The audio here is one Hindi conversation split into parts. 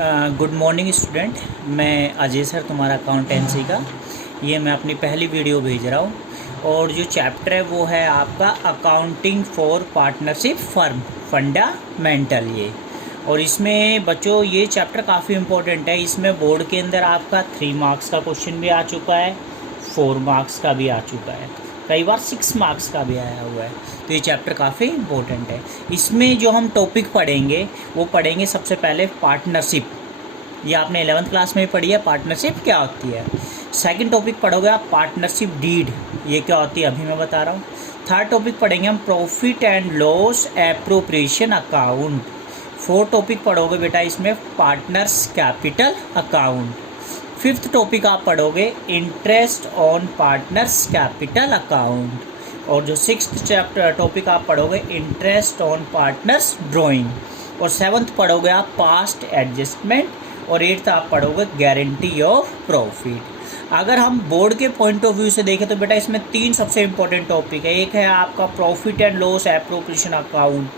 Good morning student. मैं अजय सर, तुम्हारा अकाउंटेंसी का। ये मैं अपनी पहली वीडियो भेज रहा हूँ और जो चैप्टर है वो है आपका accounting for partnership firm fundamental ये। और इसमें बच्चों ये चैप्टर काफ़ी इम्पोर्टेंट है। इसमें बोर्ड के अंदर आपका 3 मार्क्स का क्वेश्चन भी आ चुका है, 4 मार्क्स का भी आ चुका है, कई बार 6 मार्क्स का भी आया हुआ है। तो ये चैप्टर काफ़ी इम्पोर्टेंट है। इसमें जो हम टॉपिक पढ़ेंगे वो पढ़ेंगे सबसे पहले पार्टनरशिप। ये आपने 11th क्लास में भी पढ़ी है, पार्टनरशिप क्या होती है। सेकंड टॉपिक पढ़ोगे आप पार्टनरशिप डीड, ये क्या होती है अभी मैं बता रहा हूँ। थर्ड टॉपिक पढ़ेंगे हम profit and loss appropriation account. Fourth topic पढ़ोगे बेटा इसमें partners capital account. Fifth topic आप पढ़ोगे interest on partners capital account. और जो सिक्स्थ चैप्टर टॉपिक आप पढ़ोगे इंटरेस्ट ऑन पार्टनर्स ड्राइंग। और सेवन्थ पढ़ोगे आप पास्ट एडजस्टमेंट। और एट्थ आप पढ़ोगे गारंटी ऑफ प्रॉफिट। अगर हम बोर्ड के पॉइंट ऑफ व्यू से देखें तो बेटा इसमें 3 सबसे इंपॉर्टेंट टॉपिक है। एक है आपका profit and loss appropriation account,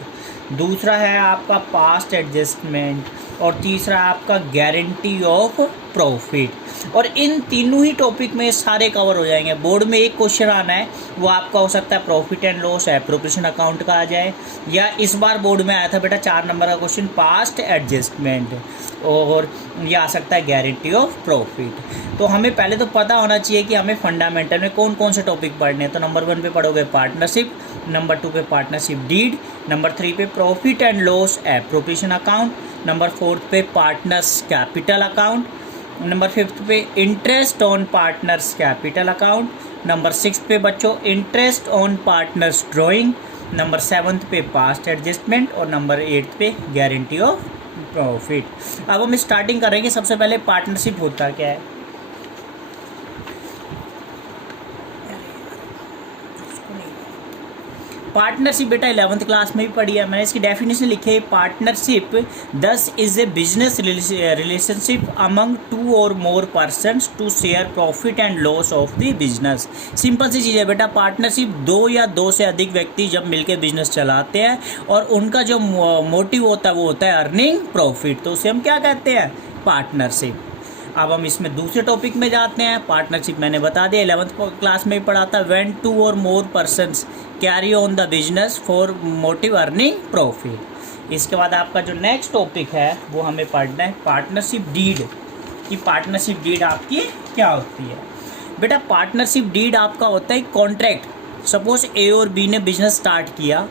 दूसरा है आपका पास्ट एडजस्टमेंट और तीसरा आपका गारंटी ऑफ प्रॉफिट। और इन तीनों ही टॉपिक में सारे कवर हो जाएंगे। बोर्ड में एक क्वेश्चन आना है, वो आपका हो सकता है profit and loss appropriation account का आ जाए, या इस बार बोर्ड में आया था बेटा 4 नंबर का क्वेश्चन पास्ट एडजस्टमेंट, और ये आ सकता है गारंटी ऑफ प्रॉफिट। तो हमें पहले तो पता होना चाहिए कि हमें फंडामेंटल में कौन कौन से टॉपिक पढ़ने हैं। तो नंबर 1 पे पढ़ोगे पार्टनरशिप, नंबर 2 पे पार्टनरशिप डीड, नंबर 3 पे profit and loss appropriation account, number 4 पे पार्टनर्स कैपिटल अकाउंट, नंबर 5 पे interest on partners capital account, number 6 पे बच्चों interest on partners drawing, number 7 पे पास्ट एडजस्टमेंट और नंबर 8 पे गारंटी ऑफ प्रॉफिट। अब हम स्टार्टिंग करेंगे। सबसे पहले पार्टनरशिप होता क्या है। पार्टनरशिप बेटा 11th क्लास में भी पढ़ी है मैंने। इसकी डेफिनेशन लिखी है, partnership thus is a business relationship among 2 और more persons to share profit and loss of the business. Simple सी चीज़ है बेटा, पार्टनरशिप 2 या 2 से अधिक व्यक्ति जब मिलकर बिजनेस चलाते हैं और उनका जो मोटिव होता है वो होता है अर्निंग प्रॉफिट, तो उसे हम क्या कहते हैं, पार्टनरशिप। अब हम इसमें दूसरे टॉपिक में जाते हैं। पार्टनरशिप मैंने बता दिया 11th क्लास में ही पढ़ा था। व्हेन 2 और more persons carry on the business for motive earning profit. इसके बाद आपका जो नेक्स्ट टॉपिक है वो हमें पढ़ना है पार्टनरशिप डीड। कि पार्टनरशिप डीड आपकी क्या होती है। बेटा पार्टनरशिप डीड आपका होता है कॉन्ट्रैक्ट। सपोज ए और बी ने बिजनेस स्टार्ट किया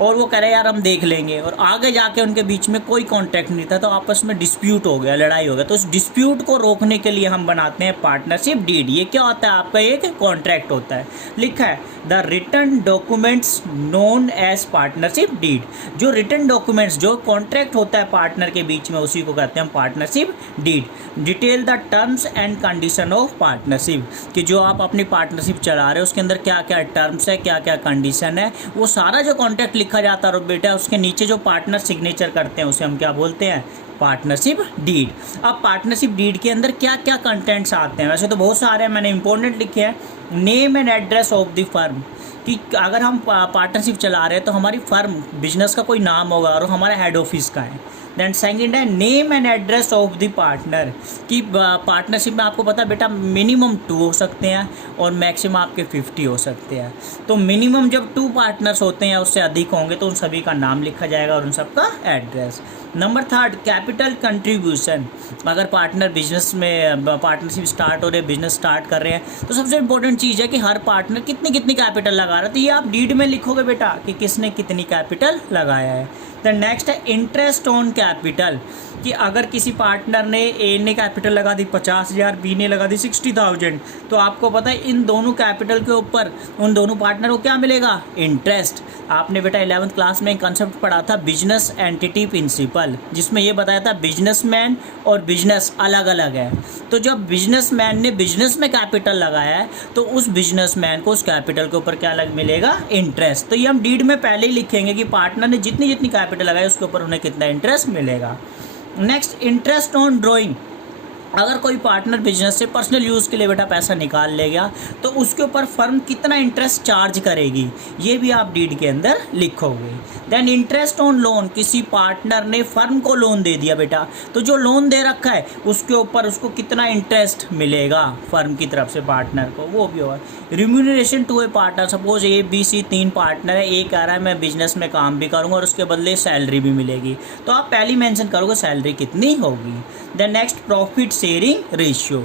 और वो कह रहे यार हम देख लेंगे, और आगे जाके उनके बीच में कोई कॉन्ट्रैक्ट नहीं था, तो आपस में डिस्प्यूट हो गया, लड़ाई हो गया। तो उस डिस्प्यूट को रोकने के लिए हम बनाते हैं पार्टनरशिप डीड। ये क्या होता है, आपका एक कॉन्ट्रैक्ट होता है। लिखा है the written documents known as partnership deed. जो रिटन डॉक्यूमेंट्स, जो कॉन्ट्रैक्ट होता है पार्टनर के बीच में, उसी को कहते हैं partnership deed. Detail the terms and condition of partnership, कि जो आप अपनी पार्टनरशिप चला रहे हो उसके अंदर क्या क्या टर्म्स है, क्या क्या कंडीशन है, वो सारा जो कॉन्ट्रैक्ट लिखा जाता है। और बेटा उसके नीचे जो पार्टनर सिग्नेचर करते हैं उसे हम क्या बोलते हैं, पार्टनरशिप डीड। अब पार्टनरशिप डीड के अंदर क्या क्या कंटेंट्स आते हैं, वैसे तो बहुत सारे हैं, मैंने इंपॉर्टेंट लिखे हैं। Name and address of the firm, कि अगर हम पार्टनरशिप चला रहे हैं तो हमारी फर्म बिजनेस का कोई नाम होगा और हमारा हेड ऑफिस का है। देन सेकंड है name and address of the partner, कि पार्टनरशिप में आपको पता है बेटा मिनिमम 2 हो सकते हैं और मैक्सिमम आपके 50 हो सकते हैं। तो मिनिमम जब 2 पार्टनर्स होते हैं या उससे अधिक होंगे तो उन सभी का नाम लिखा जाएगा और उन सबका एड्रेस। Number 3 capital contribution. अगर पार्टनर बिजनेस में पार्टनरशिप स्टार्ट हो रही है, बिजनेस स्टार्ट कर रहे हैं, तो सबसे इंपॉर्टेंट चीज़ है कि हर पार्टनर कितनी कितनी कैपिटल लगा रहा है। तो ये आप डीड में लिखोगे बेटा कि किसने कितनी कैपिटल लगाया है। द नेक्स्ट है इंटरेस्ट ऑन कैपिटल, कि अगर किसी पार्टनर ने, ए ने कैपिटल लगा दी 50,000, बी ने लगा दी 60,000, तो आपको पता है इन दोनों कैपिटल के ऊपर उन दोनों पार्टनर को क्या मिलेगा, इंटरेस्ट। आपने बेटा 11th क्लास में कंसेप्ट पढ़ा था बिजनेस एंटिटी प्रिंसिपल, जिसमें ये बताया था बिजनेसमैन और बिजनेस अलग अलग है। तो जब बिजनेसमैन ने बिजनेस में कैपिटल लगाया है तो उस बिजनेसमैन को उस कैपिटल के ऊपर क्या मिलेगा, इंटरेस्ट। तो ये हम डीड में पहले ही लिखेंगे कि पार्टनर ने जितनी जितनी कैपिटल लगाई उसके ऊपर उन्हें कितना इंटरेस्ट मिलेगा। नेक्स्ट इंटरेस्ट ऑन ड्राइंग, अगर कोई पार्टनर बिजनेस से पर्सनल यूज़ के लिए बेटा पैसा निकाल ले गया तो उसके ऊपर फर्म कितना इंटरेस्ट चार्ज करेगी, ये भी आप डीड के अंदर लिखोगे। देन इंटरेस्ट ऑन लोन, किसी पार्टनर ने फर्म को लोन दे दिया बेटा, तो जो लोन दे रखा है उसके ऊपर उसको कितना इंटरेस्ट मिलेगा फर्म की तरफ से पार्टनर को, वो भी होगा। Remuneration to a partner, suppose A B C 3 partner है, ए कह रहा है मैं बिजनेस में काम भी करूँगा और उसके बदले सैलरी भी मिलेगी, तो आप पहले मेंशन करोगे सैलरी कितनी होगी। Then next profit sharing ratio,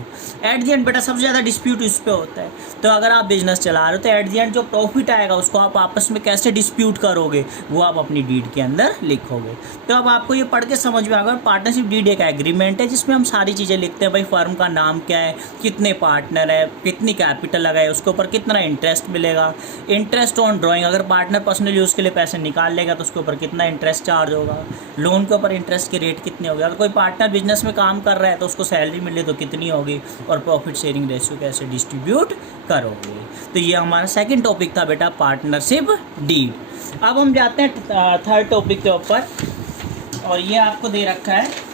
at the end बेटा सबसे ज़्यादा डिस्प्यूट इस पे होता है, तो अगर आप बिजनेस चला रहे हो तो एट दी एंड जो प्रॉफिट आएगा उसको आप आपस में कैसे डिस्प्यूट करोगे, वो आप अपनी डीड के अंदर लिखोगे। तो अब आपको ये पढ़ के समझ में आएगा पार्टनरशिप डीड एक एग्रीमेंट है जिसमें हम सारी चीज़ें लिखते हैं, भाई फर्म का नाम क्या है, कितने पार्टनर है, कितनी कैपिटल लगाए, उसके ऊपर कितना इंटरेस्ट मिलेगा, इंटरेस्ट ऑन ड्राइंग, अगर पार्टनर पर्सनल यूज़ के लिए पैसे निकाल लेगा तो उसके ऊपर कितना इंटरेस्ट चार्ज होगा, लोन के ऊपर इंटरेस्ट के रेट कितने होंगे, अगर कोई पार्टनर बिजनेस में काम कर रहा है तो उसको सैलरी मिले तो कितनी होगी, और प्रॉफिट शेयरिंग रेशियो कैसे डिस्ट्रीब्यूट करोगे। तो ये हमारा सेकंड टॉपिक था बेटा पार्टनरशिप डीड। अब हम जाते हैं थर्ड टॉपिक के ऊपर, और ये आपको दे रखा है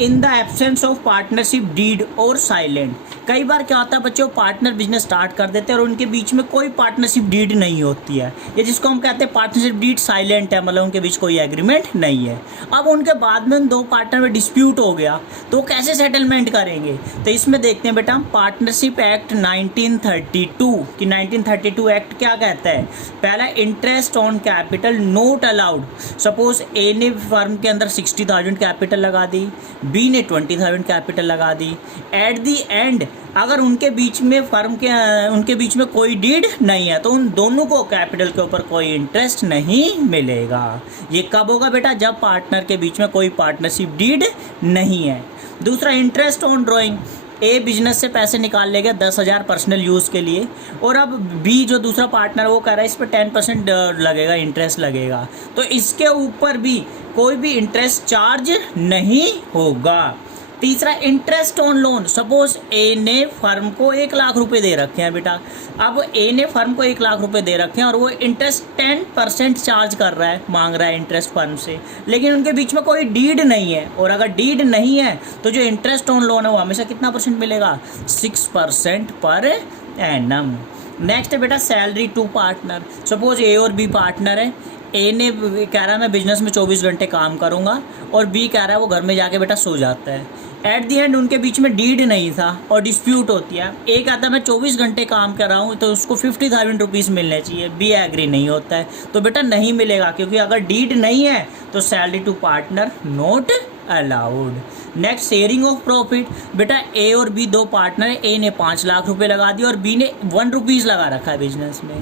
in the absence of partnership deed और साइलेंट। कई बार क्या होता है बच्चों, पार्टनर बिजनेस स्टार्ट कर देते हैं और उनके बीच में कोई पार्टनरशिप डीड नहीं होती है, ये जिसको हम कहते हैं पार्टनरशिप डीड साइलेंट है, मतलब उनके बीच कोई एग्रीमेंट नहीं है। अब उनके बाद में उन दो पार्टनर में डिस्प्यूट हो गया तो कैसे सेटलमेंट करेंगे, तो इसमें देखते हैं बेटा हम पार्टनरशिप एक्ट 1932 कि 1932 एक्ट क्या कहता है। पहला, interest on capital not allowed, suppose A ने फर्म के अंदर 60,000 कैपिटल लगा दी, बी ने 20,000 कैपिटल लगा दी, एट दी एंड अगर उनके बीच में उनके बीच में कोई डीड नहीं है तो उन दोनों को कैपिटल के ऊपर कोई इंटरेस्ट नहीं मिलेगा। ये कब होगा बेटा, जब पार्टनर के बीच में कोई पार्टनरशिप डीड नहीं है। दूसरा, interest on drawing, A business से पैसे निकाल लेगा 10,000 पर्सनल यूज़ के लिए, और अब बी जो दूसरा पार्टनर वो कह रहा है इस पर 10% लगेगा, इंटरेस्ट लगेगा, तो इसके ऊपर भी कोई भी इंटरेस्ट चार्ज नहीं होगा। तीसरा, interest on loan, suppose A ने फर्म को 1 लाख रुपए दे रखे हैं बेटा, अब ए ने फर्म को 1 लाख रुपए दे रखे हैं और वो इंटरेस्ट 10% चार्ज कर रहा है, मांग रहा है इंटरेस्ट फर्म से, लेकिन उनके बीच में कोई डीड नहीं है, और अगर डीड नहीं है तो जो इंटरेस्ट ऑन लोन है वो हमेशा कितना परसेंट मिलेगा, 6% पर एनम। नेक्स्ट है बेटा salary to partner, suppose A और बी पार्टनर है, ए ने कह रहा है मैं बिजनेस में 24 घंटे काम करूंगा और बी कह रहा है वो घर में जाके बेटा सो जाता है। एट दी एंड उनके बीच में डीड नहीं था और डिस्प्यूट होती है, ए कहता है मैं 24 घंटे काम कर रहा हूँ तो उसको 50,000 रुपीज़ मिलने चाहिए, बी एग्री नहीं होता है, तो बेटा नहीं मिलेगा, क्योंकि अगर डीड नहीं है तो salary to partner not allowed. Next, sharing of profit, बेटा ए और बी दो पार्टनर है, ए ने 5 लाख रुपए लगा दिए और बी ने 1 रुपीज़ लगा रखा है बिजनेस में।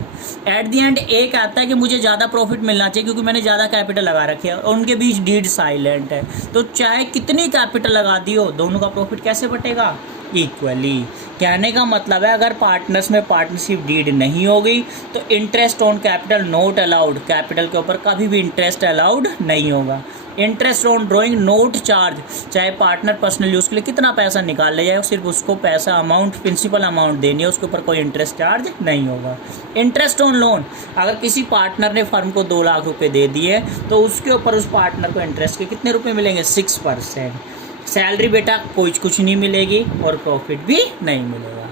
एट दी एंड ए कहता है कि मुझे ज़्यादा प्रॉफिट मिलना चाहिए क्योंकि मैंने ज़्यादा कैपिटल लगा रखे है, और उनके बीच डीड साइलेंट है, तो चाहे कितनी कैपिटल लगा दी हो दोनों का प्रॉफिट कैसे बटेगा, इक्वली। कहने का मतलब है अगर पार्टनर्स में पार्टनरशिप डीड नहीं हो गई तो interest on capital not allowed, capital के ऊपर कभी भी इंटरेस्ट अलाउड नहीं होगा। Interest on drawing note charge, चाहे पार्टनर पर्सनल यूज़ के लिए कितना पैसा निकाल ले जाए सिर्फ उसको पैसा अमाउंट प्रिंसिपल अमाउंट देनी है, उसके ऊपर कोई इंटरेस्ट चार्ज नहीं होगा। इंटरेस्ट ऑन लोन, अगर किसी पार्टनर ने फर्म को 2 लाख रुपए दे दिए तो उसके ऊपर उस पार्टनर को इंटरेस्ट के कितने रुपए मिलेंगे, 6%। सैलरी बेटा कुछ नहीं मिलेगी और प्रॉफिट भी नहीं मिलेगा।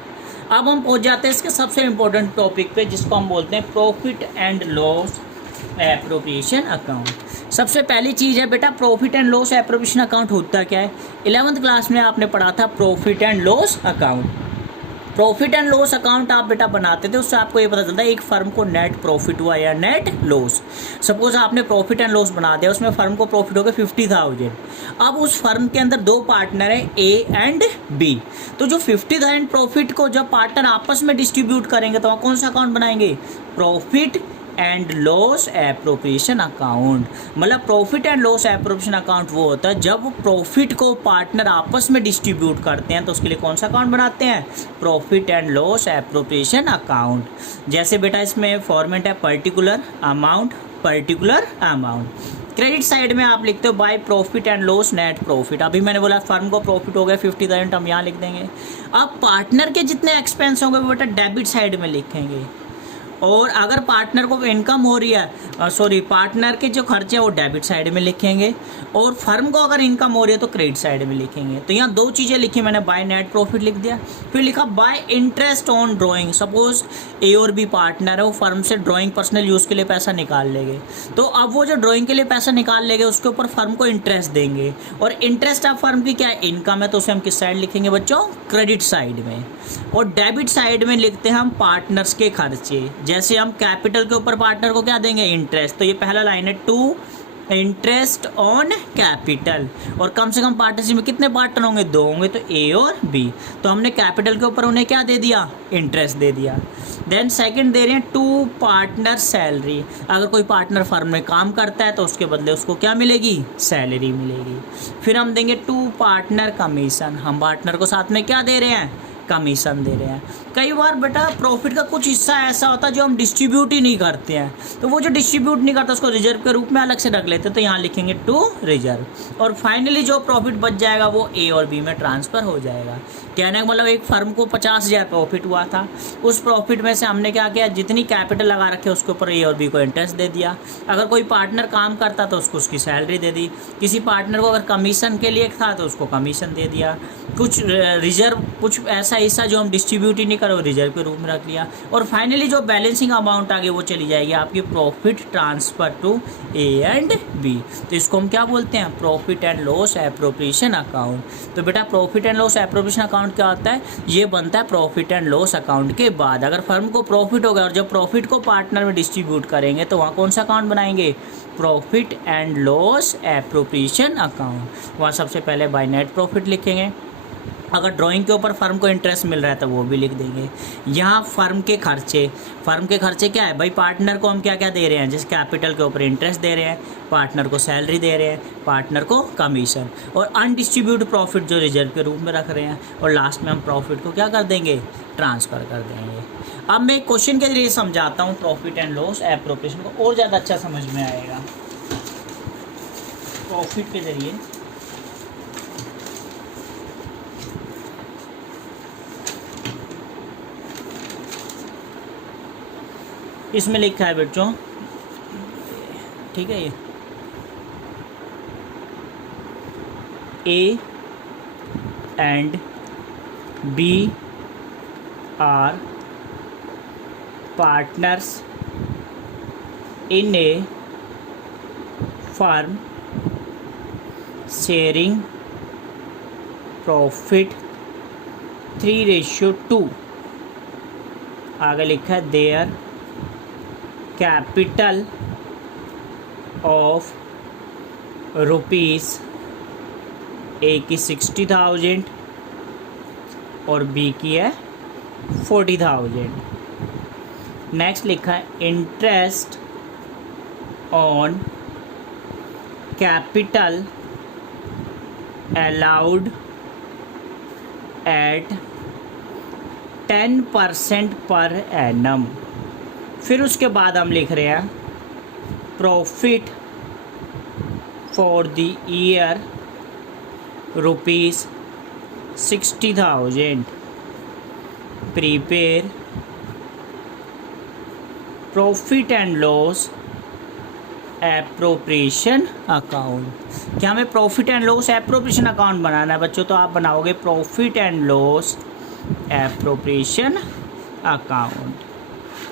अब हम पहुंच जाते हैं इसके सबसे इम्पोर्टेंट टॉपिक पे जिसको हम बोलते हैं profit and loss appropriation account. सबसे पहली चीज़ है बेटा profit and loss appropriation account होता क्या है। 11th क्लास में आपने पढ़ा था profit and loss account. Profit and loss account आप बेटा बनाते थे, उससे आपको ये पता चलता है एक फर्म को नेट प्रॉफिट हुआ या नेट लॉस। सपोज आपने प्रॉफिट एंड लॉस बना दिया, उसमें फर्म को प्रॉफिट हो गया 50,000। अब उस फर्म के अंदर दो पार्टनर है ए एंड बी, तो जो 50,000 प्रॉफिट को जब पार्टनर आपस में डिस्ट्रीब्यूट करेंगे तो वहाँ कौन सा अकाउंट बनाएंगे, profit and loss appropriation account. मतलब profit and loss appropriation account वो होता है जब प्रॉफिट को पार्टनर आपस में डिस्ट्रीब्यूट करते हैं तो उसके लिए कौन सा अकाउंट बनाते हैं, profit and loss appropriation account. जैसे बेटा इसमें फॉर्मेट है particular amount, particular amount. Credit side में आप लिखते हो by profit and loss net profit. अभी मैंने बोला फर्म को प्रॉफिट हो गया 50,000, हम यहाँ लिख देंगे। अब पार्टनर के जितने एक्सपेंस होंगे वो बेटा डेबिट साइड में लिखेंगे, और अगर पार्टनर को इनकम हो रही है, सॉरी, पार्टनर के जो खर्चे हैं वो डेबिट साइड में लिखेंगे, और फर्म को अगर इनकम हो रही है तो क्रेडिट साइड में लिखेंगे। तो यहाँ दो चीज़ें लिखी मैंने, बाय नेट प्रॉफिट लिख दिया, फिर लिखा by interest on drawing. Suppose A और बी पार्टनर है, वो फर्म से ड्राइंग पर्सनल यूज़ के लिए पैसा निकाल लेंगे, तो अब वो जो ड्राइंग के लिए पैसा निकाल लेंगे उसके ऊपर फर्म को इंटरेस्ट देंगे, और इंटरेस्ट ऑफ फर्म की क्या है, इनकम है, तो उसे हम किस साइड लिखेंगे बच्चों, क्रेडिट साइड में। और डेबिट साइड में लिखते हैं हम पार्टनर्स के खर्चे, जैसे हम कैपिटल के ऊपर पार्टनर को क्या देंगे, इंटरेस्ट। तो ये पहला लाइन है, टू इंटरेस्ट ऑन कैपिटल, और कम से कम पार्टनरशिप में कितने पार्टनर होंगे, दो होंगे, तो ए और बी। तो हमने कैपिटल के ऊपर उन्हें क्या दे दिया, इंटरेस्ट दे दिया। देन सेकंड दे रहे हैं टू पार्टनर सैलरी, अगर कोई पार्टनर फर्म में काम करता है तो उसके बदले उसको क्या मिलेगी, सैलरी मिलेगी। फिर हम देंगे टू पार्टनर कमीशन, हम पार्टनर को साथ में क्या दे रहे हैं, कमीशन दे रहे हैं। कई बार बेटा प्रॉफिट का कुछ हिस्सा ऐसा होता है जो हम डिस्ट्रीब्यूट ही नहीं करते हैं, तो वो जो डिस्ट्रीब्यूट नहीं करता उसको रिजर्व के रूप में अलग से रख लेते हैं, तो यहाँ लिखेंगे टू रिजर्व। और फाइनली जो प्रॉफिट बच जाएगा वो ए और बी में ट्रांसफ़र हो जाएगा। कहने का मतलब एक फर्म को 50,000 प्रॉफिट हुआ था, उस प्रॉफिट में से हमने क्या किया, जितनी कैपिटल लगा रखे उसके ऊपर ए और बी को इंटरेस्ट दे दिया। अगर कोई पार्टनर काम करता तो उसको उसकी सैलरी दे दी, किसी पार्टनर को अगर कमीशन के लिए था तो उसको कमीशन दे दिया, कुछ रिजर्व, कुछ ऐसा हिस्सा जो हम डिस्ट्रीब्यूट ही नहीं करो रिजर्व के रूप में रख लिया, और फाइनली जो बैलेंसिंग अमाउंट आ गई वो चली जाएगी आपकी profit transfer to A and B. तो इसको हम क्या बोलते हैं, profit and loss appropriation account. तो बेटा profit and loss appropriation account क्या होता है, ये बनता है प्रॉफिट एंड लॉस अकाउंट के बाद। अगर फर्म को प्रॉफिट हो गया और जब प्रॉफिट को पार्टनर में डिस्ट्रीब्यूट करेंगे तो वहाँ कौन सा अकाउंट बनाएंगे, profit and loss appropriation account. वहाँ सबसे पहले बाय नेट प्रॉफिट लिखेंगे, अगर ड्राइंग के ऊपर फर्म को इंटरेस्ट मिल रहा है तो वो भी लिख देंगे। यहाँ फर्म के खर्चे क्या है भाई, पार्टनर को हम क्या क्या दे रहे हैं, जैसे कैपिटल के ऊपर इंटरेस्ट दे रहे हैं, पार्टनर को सैलरी दे रहे हैं, पार्टनर को कमीशन, और अनडिस्ट्रीब्यूटेड प्रॉफिट जो रिजर्व के रूप में रख रहे हैं, और लास्ट में हम प्रॉफिट को क्या कर देंगे, ट्रांसफ़र कर देंगे। अब मैं एक क्वेश्चन के जरिए समझाता हूँ प्रॉफिट एंड लॉस एप्रोप्रिएशन को, और ज़्यादा अच्छा समझ में आएगा। प्रॉफिट के जरिए इसमें लिखा है बच्चों, ठीक है, ये A and B are partners in a firm sharing profit 3:2। आगे लिखा है their capital of rupees, A की 60,000 और बी की है 40,000। नेक्स्ट लिखा है interest on capital allowed at 10% per annum. फिर उसके बाद हम लिख रहे हैं profit for the year ₹60,000 prepare profit and loss appropriation account. क्या हमें profit and loss appropriation account बनाना है बच्चों, तो आप बनाओगे profit and loss appropriation account.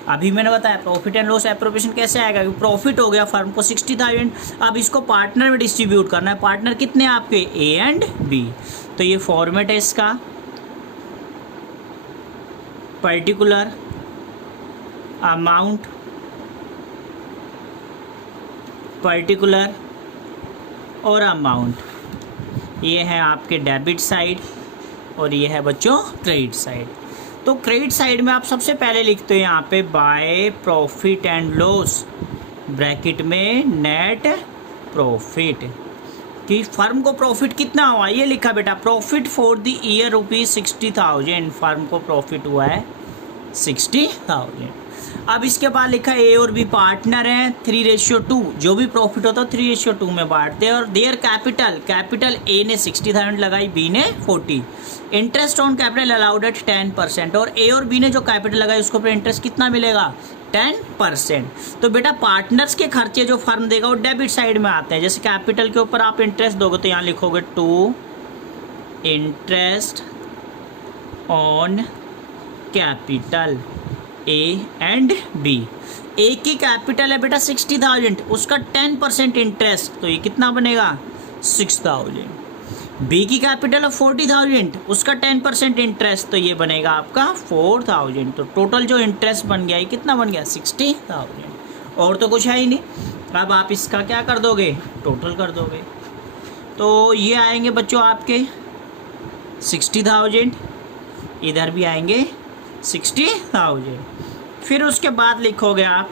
अभी मैंने बताया प्रॉफिट एंड लॉस एप्रोप्रिएशन कैसे आएगा, प्रॉफिट हो गया फर्म को 60,000, अब इसको पार्टनर में डिस्ट्रीब्यूट करना है। पार्टनर कितने आपके, ए एंड बी। तो ये फॉर्मेट है इसका, पर्टिकुलर अमाउंट, पर्टिकुलर और अमाउंट, ये है आपके डेबिट साइड और ये है बच्चों क्रेडिट साइड। तो क्रेडिट साइड में आप सबसे पहले लिखते हो यहाँ पे by profit and loss bracket में नेट प्रॉफिट, कि फर्म को प्रॉफिट कितना हुआ, ये लिखा बेटा profit for the year ₹60,000, firm को प्रॉफिट हुआ है 60,000। अब इसके बाद लिखा ए और बी पार्टनर हैं, 3:2, जो भी प्रॉफिट होता है 3:2 में बांटते हैं। और देयर कैपिटल ए ने 60,000 लगाई, बी ने 40। Interest on capital allowed at 10%, और ए और बी ने जो कैपिटल लगाई उसको पर इंटरेस्ट कितना मिलेगा, 10%। तो बेटा पार्टनर्स के खर्चे जो फर्म देगा वो डेबिट साइड में आते हैं। जैसे कैपिटल के ऊपर आप इंटरेस्ट दोगे तो यहाँ लिखोगे to interest on capital A and B. A की कैपिटल है बेटा 60,000, उसका 10% इंटरेस्ट, तो ये कितना बनेगा 6,000। बी की कैपिटल है 40,000, उसका 10% इंटरेस्ट, तो ये बनेगा आपका 4,000। तो टोटल जो इंटरेस्ट बन गया ये कितना बन गया 60,000। और तो कुछ है ही नहीं। अब आप इसका क्या कर दोगे, टोटल कर दोगे। तो ये आएंगे बच्चों आपके 60,000, इधर भी आएंगे 60,000। फिर उसके बाद लिखोगे आप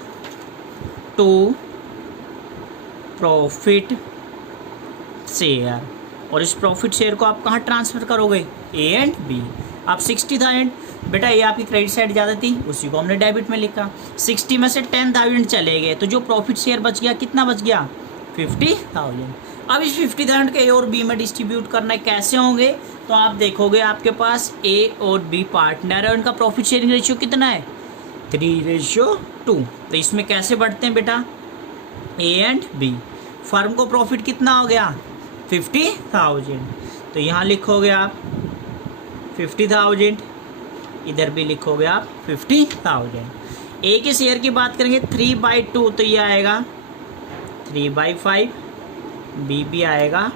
टू प्रॉफिट शेयर, और इस प्रॉफिट शेयर को आप कहाँ ट्रांसफ़र करोगे, ए एंड बी। आप 60,000 बेटा ये आपकी क्रेडिट साइड ज़्यादा थी, उसी को हमने डेबिट में लिखा। 60 में से 10,000 चले गए, तो जो प्रॉफिट शेयर बच गया कितना बच गया 50,000। अब इस 50,000 के ए और बी में डिस्ट्रीब्यूट करना है, कैसे होंगे, तो आप देखोगे आपके पास ए और बी पार्टनर है, उनका प्रॉफिट शेयरिंग रेशियो कितना है 3:2। तो इसमें कैसे बढ़ते हैं बेटा ए एंड बी। फर्म को प्रॉफिट कितना हो गया 50,000, तो यहाँ लिखोगे आप 50,000, इधर भी लिखोगे आप 50,000। ए के शेयर की बात करेंगे 3/2, तो ये आएगा 3/5, बी भी आएगा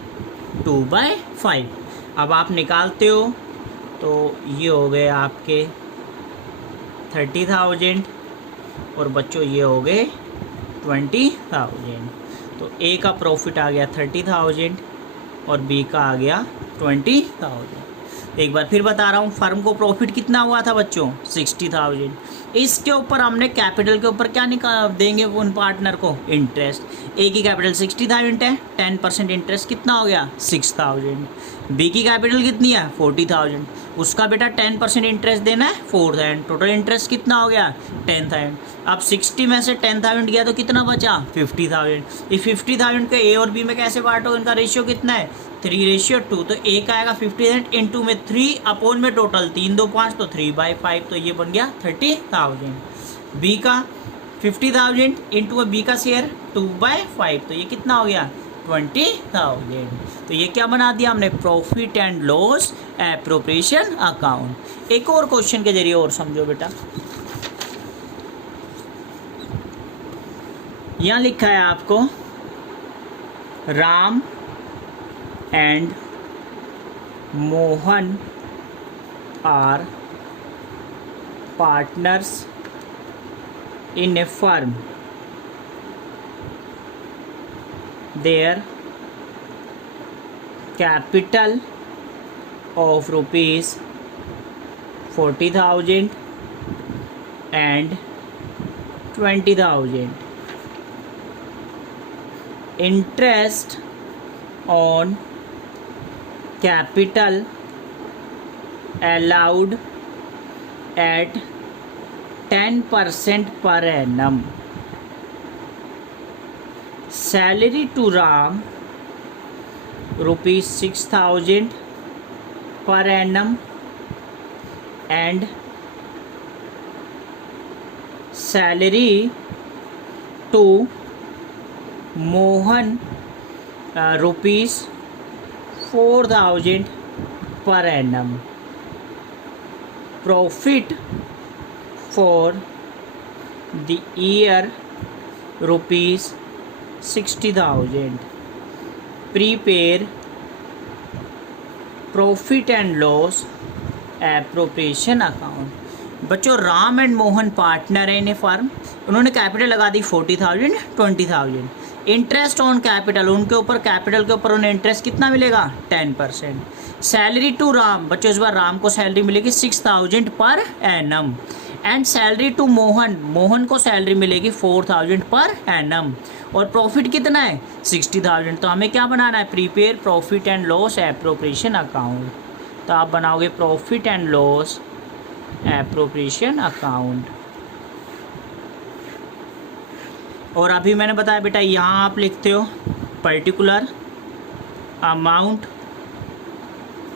2/5। अब आप निकालते हो तो ये हो गए आपके 30,000, और बच्चों ये हो गए 20,000। तो ए का प्रॉफिट आ गया 30,000 और बी का आ गया 20,000। एक बार फिर बता रहा हूँ, फर्म को प्रॉफिट कितना हुआ था बच्चों 60,000। इसके ऊपर हमने कैपिटल के ऊपर क्या निकाल देंगे उन पार्टनर को, इंटरेस्ट। ए की कैपिटल 60,000 है, 10% इंटरेस्ट कितना हो गया 6,000। बी की कैपिटल कितनी है 40,000, उसका बेटा 10% इंटरेस्ट देना है 4,000। टोटल इंटरेस्ट कितना हो गया 10,000। अब 60 में से 10,000 गया तो कितना बचा 50,000। इस 50,000 के ए और बी में कैसे बांटो, इनका रेशियो कितना है 3:2। तो ए का आएगा 50,000 इंटू में 3 अपॉन में टोटल 3 2 5, तो 3/5, तो ये बन गया 30,000। बी का 50,000 इंटू बी का शेयर 2/5, तो ये कितना हो गया 20,000। तो ये क्या बना दिया हमने profit and loss appropriation account. एक और क्वेश्चन के जरिए और समझो बेटा, यहाँ लिखा है आपको Ram and Mohan are partners in a firm, their capital of rupees 40,000 and 20,000. Interest on capital allowed at 10% per annum. Salary to Ram rupees 6,000 per annum and salary to Mohan rupees 4,000 per annum. Profit for the year rupees 60,000. Prepare profit and loss appropriation account. बच्चों राम एंड मोहन पार्टनर है इन ए फर्म, उन्होंने कैपिटल लगा दी 40,000 20,000। इंटरेस्ट ऑन कैपिटल, उनके ऊपर कैपिटल के ऊपर उन्हें इंटरेस्ट कितना मिलेगा 10%। सैलरी टू राम, बच्चों इस बार राम को सैलरी मिलेगी 6,000 per annum. And salary to Mohan, Mohan को सैलरी मिलेगी 4,000 पर एनम। और प्रॉफिट कितना है 60,000। तो हमें क्या बनाना है prepare profit and loss appropriation account. तो आप बनाओगे profit and loss appropriation account. और अभी मैंने बताया बेटा यहाँ आप लिखते हो पर्टिकुलर अमाउंट,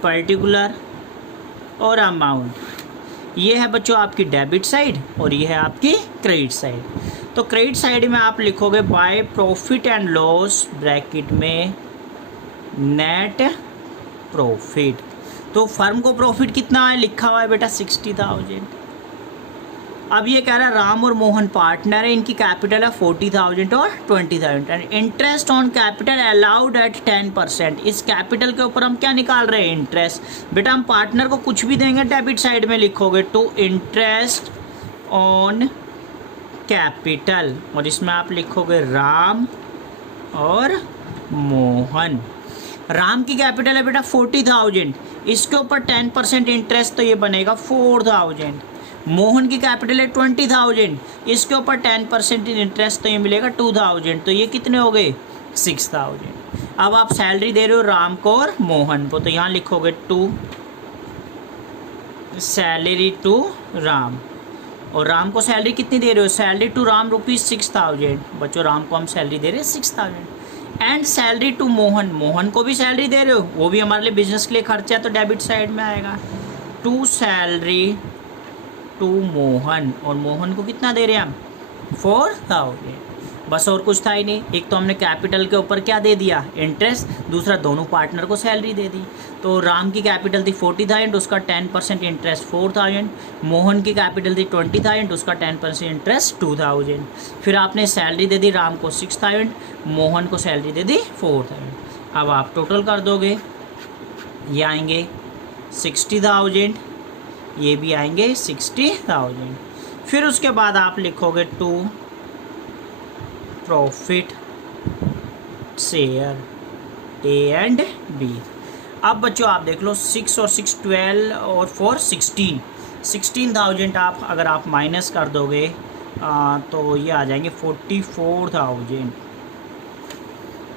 पर्टिकुलर और अमाउंट। ये है बच्चों आपकी डेबिट साइड और ये है आपकी क्रेडिट साइड। तो क्रेडिट साइड में आप लिखोगे by profit and loss bracket में नेट प्रॉफिट। तो फर्म को प्रॉफिट कितना है लिखा हुआ है बेटा 60,000। अब ये कह रहा है राम और मोहन पार्टनर है, इनकी कैपिटल है 40,000 और 20,000 and interest on capital allowed at 10%। इस कैपिटल के ऊपर हम क्या निकाल रहे हैं इंटरेस्ट। बेटा हम पार्टनर को कुछ भी देंगे डेबिट साइड में लिखोगे टू इंटरेस्ट ऑन कैपिटल और इसमें आप लिखोगे राम और मोहन। राम की कैपिटल है बेटा 40,000, इसके ऊपर 10% इंटरेस्ट तो ये बनेगा 4,000। मोहन की कैपिटल है 20,000, इसके ऊपर 10% इंटरेस्ट तो ये मिलेगा 2,000। तो ये कितने हो गए 6,000। अब आप सैलरी दे रहे हो राम को और मोहन को, तो यहाँ लिखोगे टू सैलरी टू राम। और राम को सैलरी कितनी दे रहे हो, सैलरी टू राम ₹6,000। बच्चों राम को हम सैलरी दे रहे हैं 6,000 and salary to Mohan, Mohan को भी सैलरी दे रहे हो, वो भी हमारे लिए बिजनेस के लिए खर्चा है तो डेबिट साइड में आएगा। टू सैलरी टू मोहन और मोहन को कितना दे रहे हैं हम 4,000। बस और कुछ था ही नहीं। एक तो हमने कैपिटल के ऊपर क्या दे दिया इंटरेस्ट, दूसरा दोनों पार्टनर को सैलरी दे दी। तो राम की कैपिटल थी 40,000, उसका 10% इंटरेस्ट 4,000। मोहन की कैपिटल थी 20,000, उसका 10% इंटरेस्ट 2,000। फिर आपने सैलरी दे दी राम को 6,000, मोहन को सैलरी दे दी 4,000। अब आप टोटल कर दोगे, ये आएंगे 60,000, ये भी आएंगे 60,000। फिर उसके बाद आप लिखोगे to profit share A and B. अब बच्चों आप देख लो 6 और 6 12 और 4 16,000 आप अगर आप माइनस कर दोगे तो ये आ जाएंगे 44,000।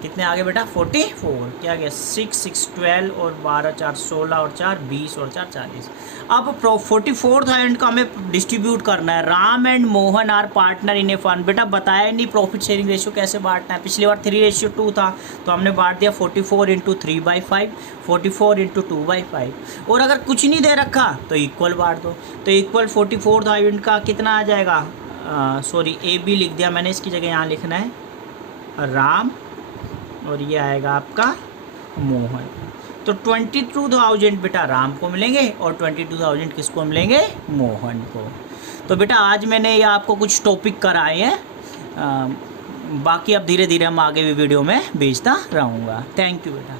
कितने आ गए बेटा 44, क्या गया 6 6 12 और 12 4 16 और 4 20 और 4 40। अब 44,000 का हमें डिस्ट्रीब्यूट करना है। Ram and Mohan are partner in a fund. बेटा बताया नहीं प्रॉफिट शेयरिंग रेशियो कैसे बांटना है। पिछली बार 3:2 था तो हमने बांट दिया 44 × 3/5, 44 × 2/5। और अगर कुछ नहीं दे रखा तो इक्वल बांट दो। तो इक्वल 44,000 का कितना आ जाएगा, सॉरी ए बी लिख दिया मैंने, इसकी जगह यहाँ लिखना है राम और ये आएगा आपका मोहन। तो 22,000 बेटा राम को मिलेंगे और 22,000 किसको मिलेंगे मोहन को। तो बेटा आज मैंने ये आपको कुछ टॉपिक कराए हैं, बाकी अब धीरे धीरे हम आगे भी वीडियो में भेजता रहूँगा। थैंक यू बेटा।